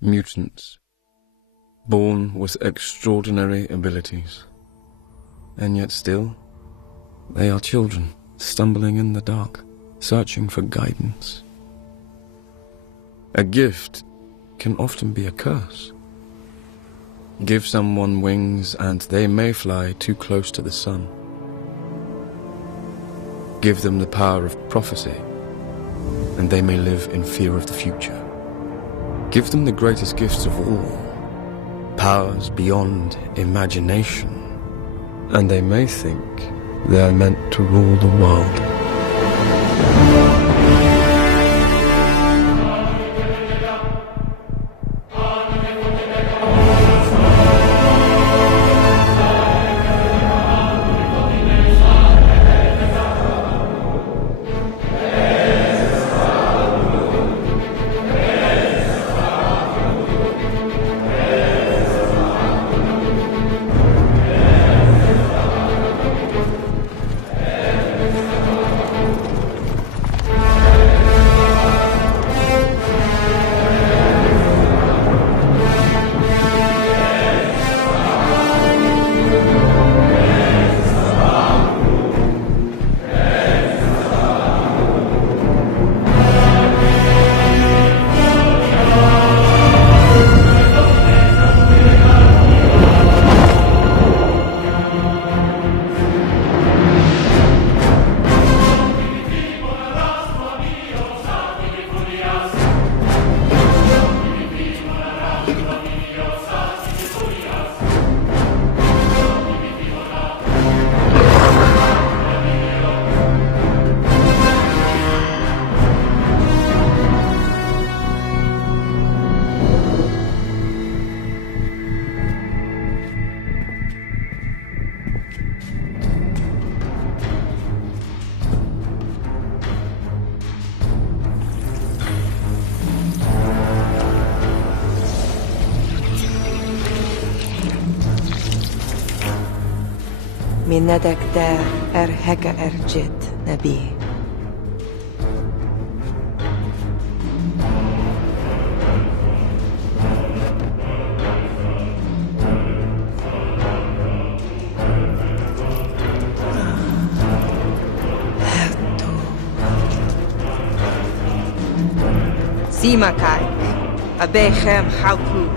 mutants, born with extraordinary abilities. And yet still, they are children, stumbling in the dark, searching for guidance. A gift can often be a curse. Give someone wings and they may fly too close to the sun. Give them the power of prophecy, and they may live in fear of the future. Give them the greatest gifts of all, powers beyond imagination, and they may think they are meant to rule the world. Minnetek de heke jet nebi. Simakaj, abechem haupu.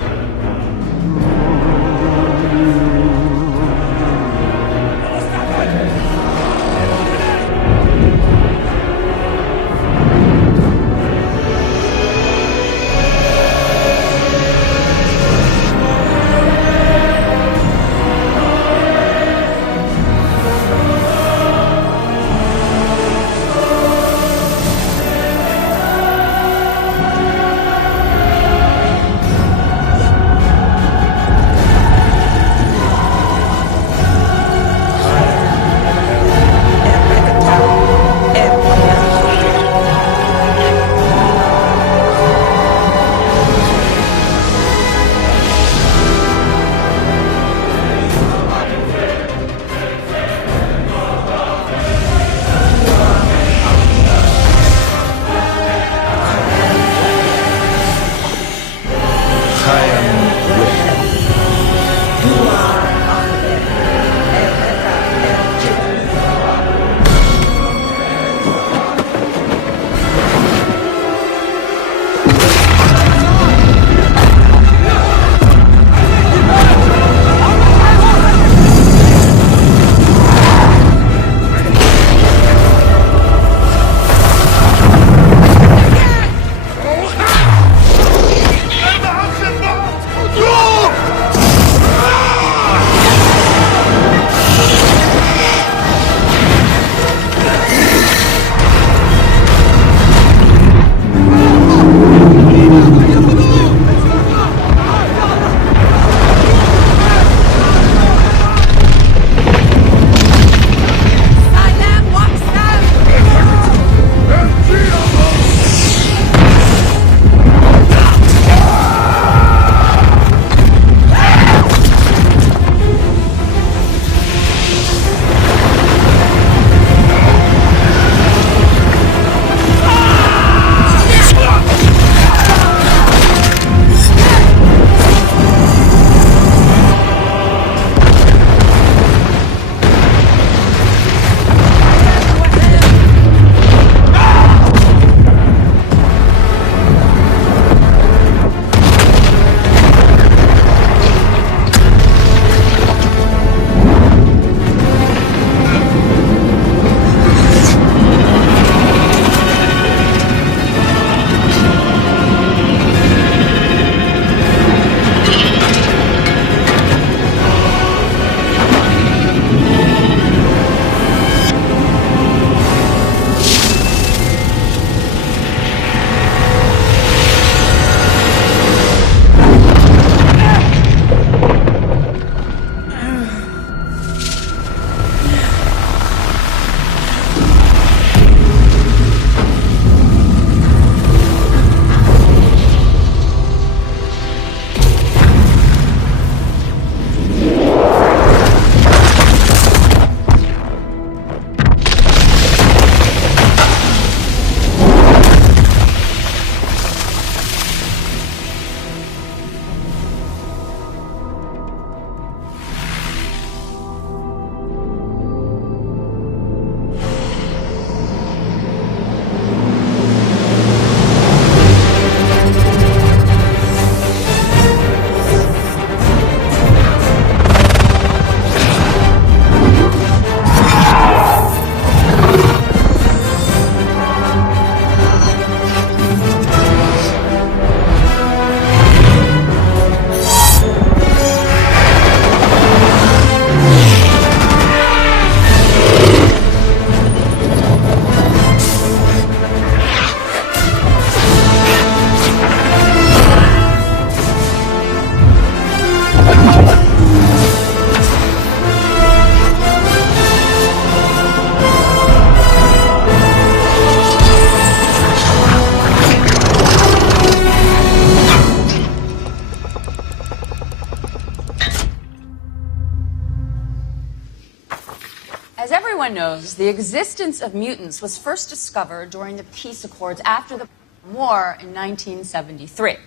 knows, the existence of mutants was first discovered during the peace accords after the war in 1973.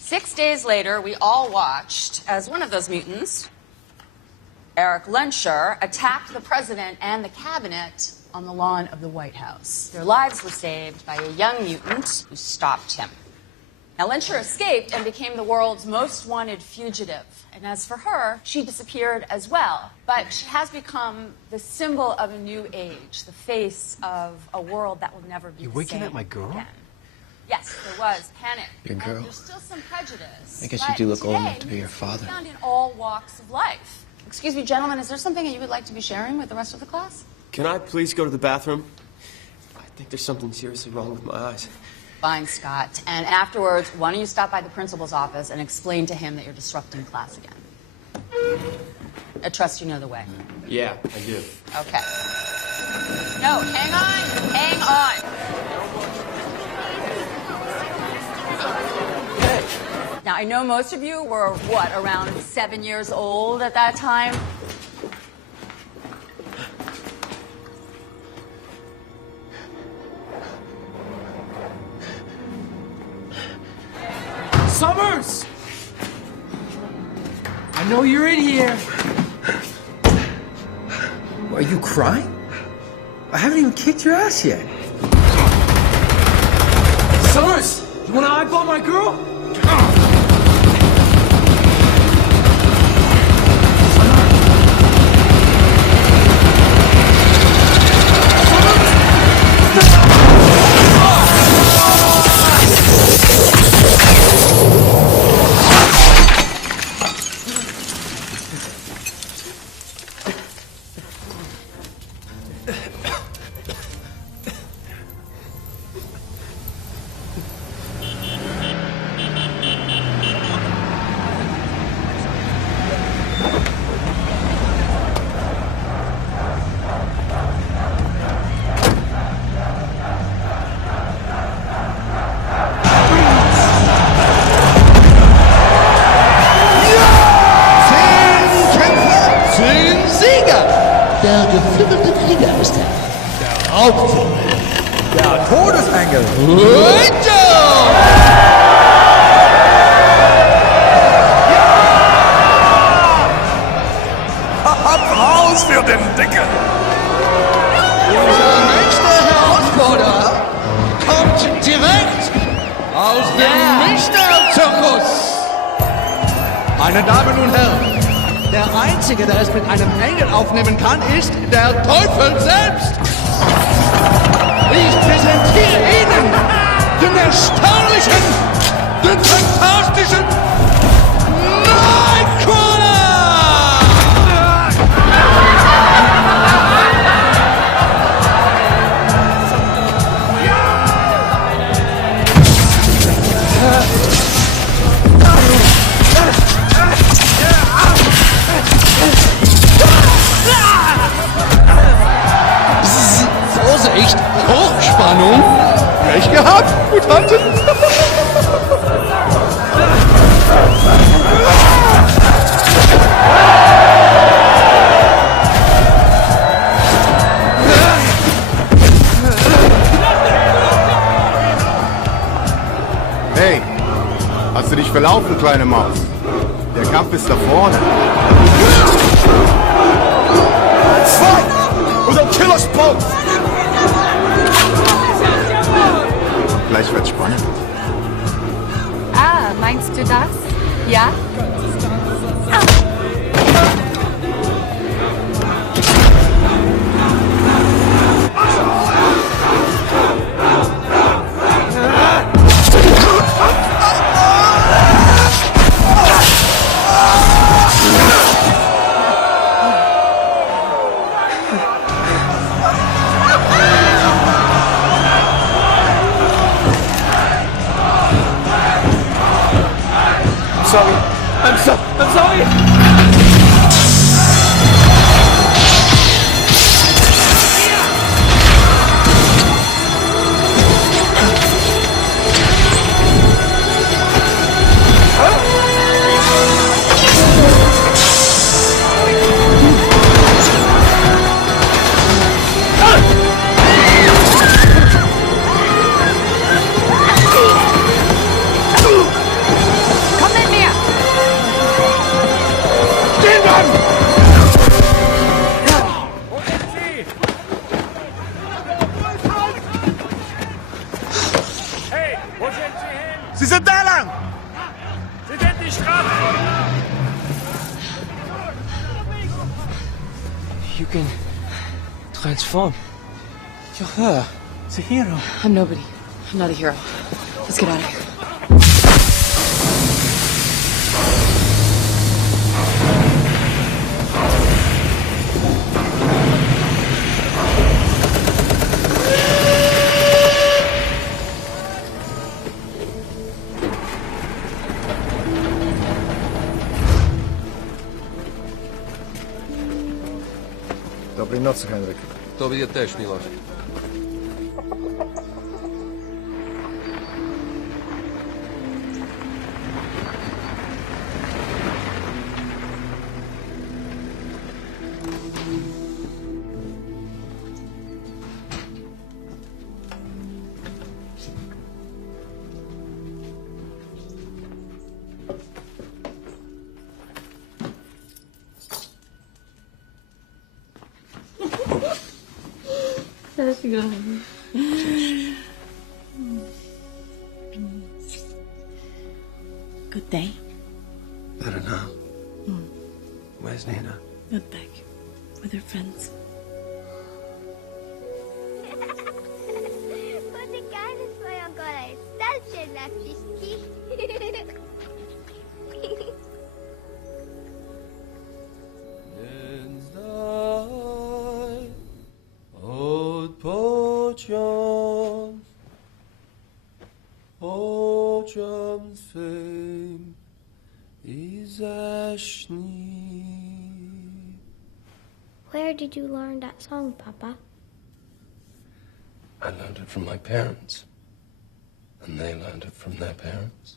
6 days later, we all watched as one of those mutants, Eric Lenscher, attacked the president and the cabinet on the lawn of the White House. Their lives were saved by a young mutant who stopped him. Now, Lenscher escaped and became the world's most wanted fugitive. And as for her, she disappeared as well. But she has become the symbol of a new age, the face of a world that will never be the same. You waking up my girl? Again. Yes, there was panic. Your girl? And there's still some prejudice. I guess you do look old enough to be your today, father. Found in all walks of life. Excuse me, gentlemen, is there something that you would like to be sharing with the rest of the class? Can I please go to the bathroom? I think there's something seriously wrong with my eyes. Fine, Scott. And afterwards, why don't you stop by the principal's office and explain to him that you're disrupting class again? I trust you know the way. Yeah, I do. Okay. No, hang on. Hang on. Now, I know most of you were, what, around 7 years old at that time? Summers! I know you're in here. Are you crying? I haven't even kicked your ass yet. Summers! You wanna eyeball my girl? Der geflügelte Krieger ist er. Der Raubvogel. Der Todesengel. Applaus für den Dicken. Unser nächster Herausforderer kommt direkt aus dem Mister-Zirkus. Meine Damen und Herren, der Einzige, der es mit einem Engel aufnehmen kann, ist der Teufel selbst. Ich präsentiere Ihnen den erstaunlichen, den fantastischen Nightcrawler! Vorsicht! Hochspannung! Recht gehabt, Mutanten! Hey, hast du dich verlaufen, kleine Maus? Der Kampf ist da vorne. Fight! Or they'll kill us both! Gleich wird's spannend. Ah, meinst du das? Ja? I'm sorry. Sie sind da lang! You can transform. You're her. It's a hero. I'm nobody. I'm not a hero. Let's get out of here. Dobrý noc, Henrik. To vidět též, Miloš. Good day. Better now. Where's Nina? Good back. With her friends. Poczekajmy swoją kolej. Starczy dla wszystkich. Oczom swym I zaśnij. Where did you learn that song, Papa? I learned it from my parents. And they learned it from their parents.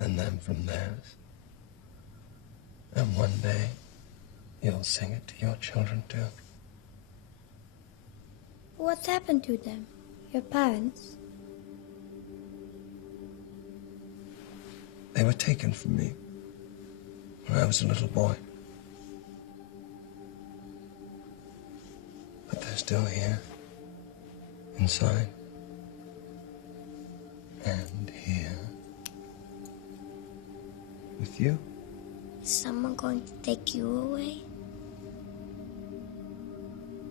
And them from theirs. And one day, you'll sing it to your children too. What's happened to them? Your parents? They were taken from me when I was a little boy. But they're still here, inside, and here, with you. Is someone going to take you away?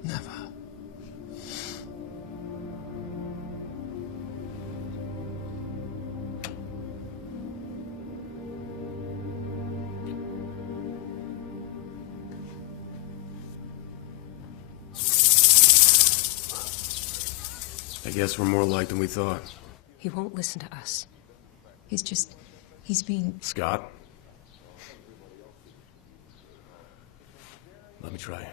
Never. I guess we're more alike than we thought. He won't listen to us. He's being... Scott? Let me try.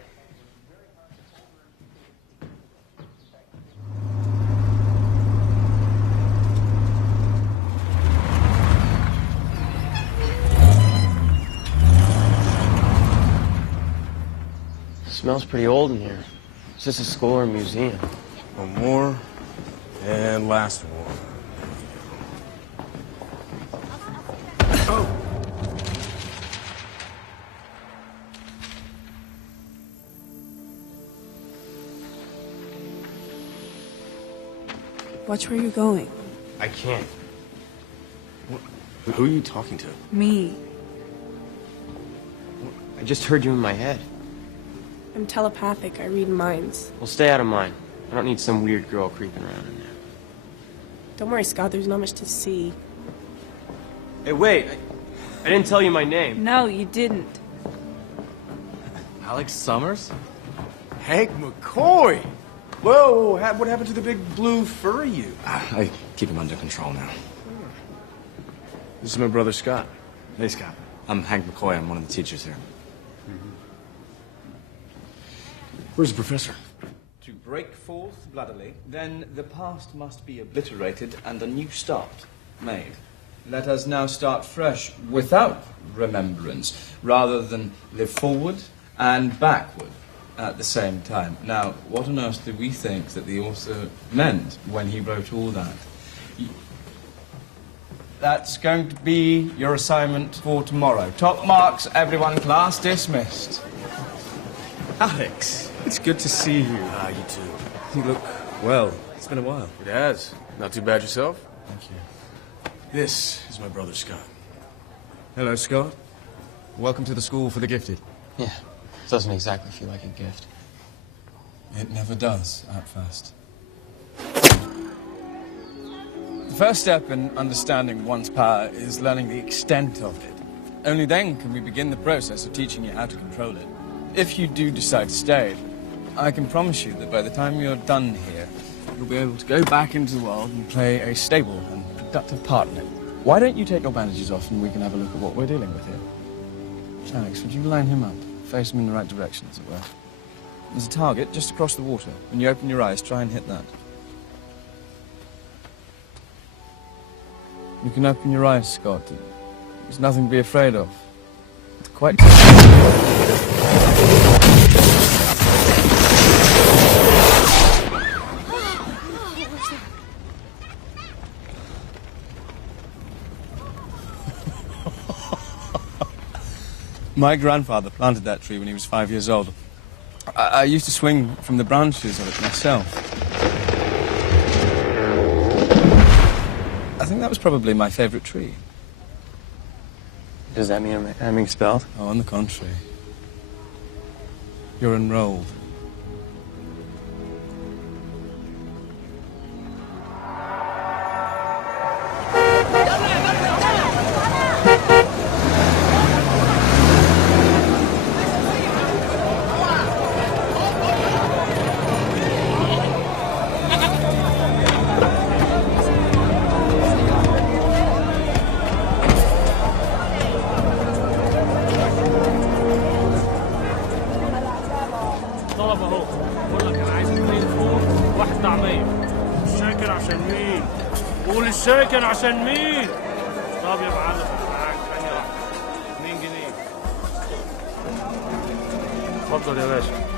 It smells pretty old in here. Is this a school or a museum? One more, and last war. Oh! Watch where you're going. I can't. Who are you talking to? Me. I just heard you in my head. I'm telepathic. I read minds. Well, stay out of mine. I don't need some weird girl creeping around in there. Don't worry, Scott. There's not much to see. Hey, wait! I didn't tell you my name. No, you didn't. Alex Summers? Hank McCoy! Whoa, what happened to the big blue fur you? I keep him under control now. This is my brother Scott. Hey, Scott. I'm Hank McCoy. I'm one of the teachers here. Where's the professor? To break forth bloodily, then the past must be obliterated and a new start made. Let us now start fresh without remembrance, rather than live forward and backward at the same time. Now, what on earth do we think that the author meant when he wrote all that? That's going to be your assignment for tomorrow. Top marks, everyone. Class dismissed. Alex, it's good to see you. Ah, you too. You look well. It's been a while. It has. Not too bad yourself? Thank you. This is my brother, Scott. Hello, Scott. Welcome to the School for the Gifted. Yeah, doesn't exactly feel like a gift. It never does at first. The first step in understanding one's power is learning the extent of it. Only then can we begin the process of teaching you how to control it. If you do decide to stay, I can promise you that by the time you're done here, you'll be able to go back into the world and play a stable and productive part in it. Why don't you take your bandages off and we can have a look at what we're dealing with here? Alex, would you line him up? Face him in the right direction, as it were. There's a target just across the water. When you open your eyes, try and hit that. You can open your eyes, Scott. There's nothing to be afraid of. It's quite... My grandfather planted that tree when he was 5 years old. I used to swing from the branches of it myself. I think that was probably my favorite tree. Does that mean I'm expelled? Oh, on the contrary. You're enrolled. طلب اهو بقول لك انا عايز 2 فول وواحد طعميه. الشاكر عشان مين؟ قول الشاكر عشان مين؟ طب يا معلم معاك ثانيه واحده 2 جنيه. اتفضل يا باشا.